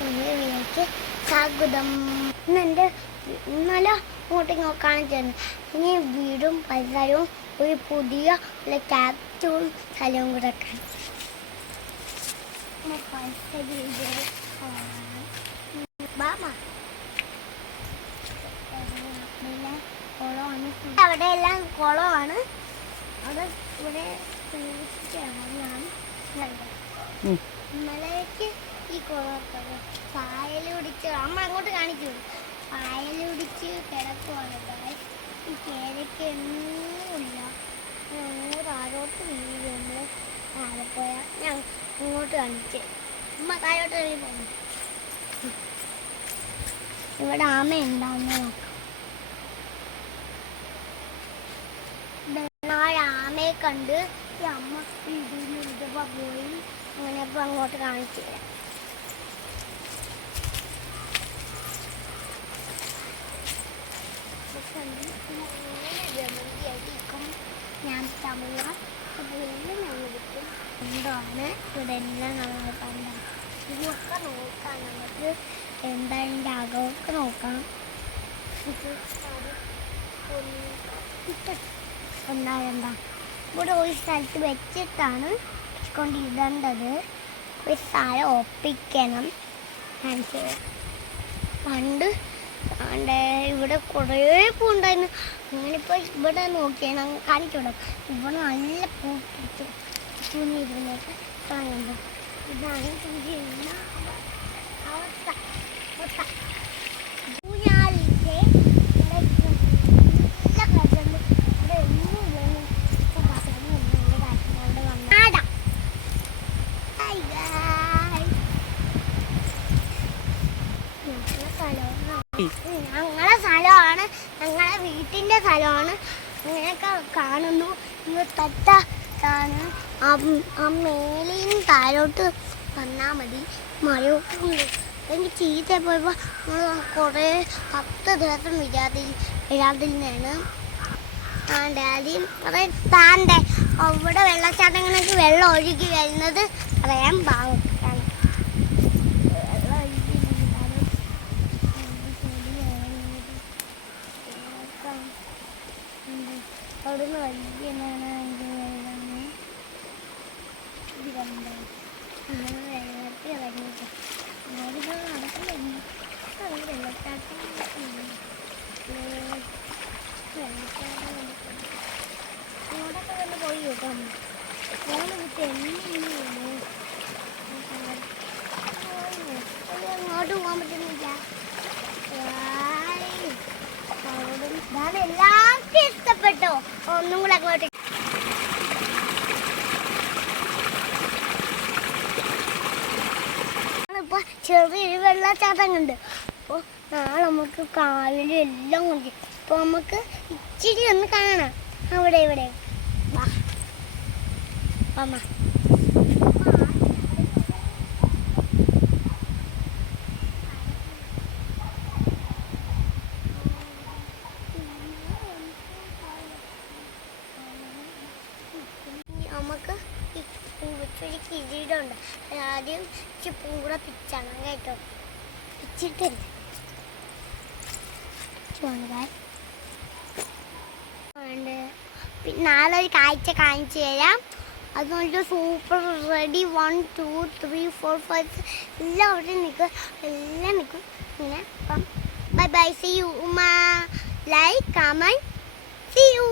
വീട്ടിലേക്ക് സ്വാഗതം. ഇന്നെൻ്റെ ഇന്നലെ അങ്ങോട്ട് കാണിച്ചു തന്നു. ഇനി വീടും പരിസരവും ഒരു പുതിയ ക്യാപ്റ്റൂൺ സ്ഥലവും കൂടെ കാണിച്ചു. അവിടെ എല്ലാം കുളമാണ്. അവിടെ ഇവിടെ ഇന്നലേക്ക് ഈ കുളമൊക്കെ പായൽ പിടിച്ച് അമ്മ അങ്ങോട്ട് കാണിക്കൂ. പായൽ പിടിച്ച് കിടക്കുവാണ്. ഈ കേരയ്ക്ക് ഒന്നുമില്ല. താഴോട്ട് വീഴും. നമ്മൾ താഴെ പോയാൽ ഞാൻ ഇങ്ങോട്ട് കാണിച്ച് അമ്മ താഴോട്ട് ഇറങ്ങി പോകുന്നു. ഇവിടെ ആമ ഉണ്ടാവുന്ന നോക്കാം. ആമയെ കണ്ട് ഈ അമ്മ ഇടിഞ്ഞിരുന്നപ്പോൾ പോയി. അങ്ങനെ ഇപ്പം അങ്ങോട്ട് കാണിച്ചു തരാം. ഞാൻ തമിഴ് ഞങ്ങൾക്ക് എന്താണ് ഇവിടെ എല്ലാം നമ്മൾ കണ്ടത്. ഇതൊക്കെ നോക്കാം. നമുക്ക് എന്താ അതിൻ്റെ അകമൊക്കെ നോക്കാം. എന്താ ഇവിടെ ഒരു സ്ഥലത്ത് വെച്ചിട്ടാണ് കൊണ്ടിടേണ്ടത്. ഒരു സ്ഥലം ഒപ്പിക്കണം. പണ്ട് ഇവിടെ കുറേ പൂണ്ടായിരുന്നു. അങ്ങനെ ഇപ്പോൾ ഇവിടെ നോക്കിയാണ് കാണിക്കണം. ഇവിടെ നല്ല പൂട്ടിട്ട് തുന്നിരുന്നൊക്കെ കാണുന്നുണ്ട്. ഇതാണ് തുന്നിയിരുന്ന അവസ്ഥ. ഊഞ്ഞാലിൻ്റെ നല്ല കഥണ്ട്. ഇവിടെ ഒന്നുമില്ലെന്ന് ഞങ്ങളെ സ്ഥലമാണ്. ഞങ്ങളെ വീട്ടിൻ്റെ സ്ഥലമാണ്. അങ്ങനെയൊക്കെ കാണുന്നു. ഇന്ന് തൊട്ടാണ് ആ മേലിൽ നിന്ന് താഴോട്ട് വന്നാൽ മതി. മഴയൊക്കെ എനിക്ക് ചീത്ത പോയപ്പോൾ കുറേ 10 ദിവസം വിരാതിരുന്നാണ്. ആദ്യം കുറേ താൻ്റെ അവിടെ വെള്ളച്ചാട്ടങ്ങൾക്ക് വെള്ളം ഒഴുകി വരുന്നത് പറയാൻ പാവം. അവിടുന്ന് വലിയ വെള്ളത്തിൽ ഇറങ്ങിയിട്ട് നടക്കില്ല. വെള്ളച്ചാട്ടം ഇങ്ങോട്ടൊക്കെ തന്നെ പോയി കേട്ടോ. ഫോണ് വിട്ട് അങ്ങോട്ട് പോകാൻ പറ്റുന്നില്ല. ഇതാണ് എല്ലാവർക്കും ഇഷ്ടപ്പെട്ടോ. ഒന്നും കൂടെ അങ്ങോട്ട് ഇപ്പോൾ ചെറിയൊരു വെള്ളച്ചാട്ടം കണ്ട്. അപ്പോൾ നാളെ നമുക്ക് കായലും എല്ലാം കൊണ്ട് അപ്പോൾ നമുക്ക് ഇച്ചിരി ഒന്ന് കാണാം. അവിടെ ഇവിടെ വാ അമ്മ. നമുക്ക് ഒരു കിരീടമുണ്ട്. ആദ്യം പൂടെ പിച്ചാണ് കേട്ടോ. പിച്ചിട്ട് നാളെ ഒരു കാഴ്ച കാണിച്ചു തരാം. അതുകൊണ്ട് സൂപ്പർ റെഡി 1 2 3 4 5 എല്ലാം അവിടെ നിൽക്കും. എല്ലാം നിൽക്കും ഇങ്ങനെ. അപ്പം ബൈ ബൈ. സീ യു ഉമ്മ. Like comment. See U.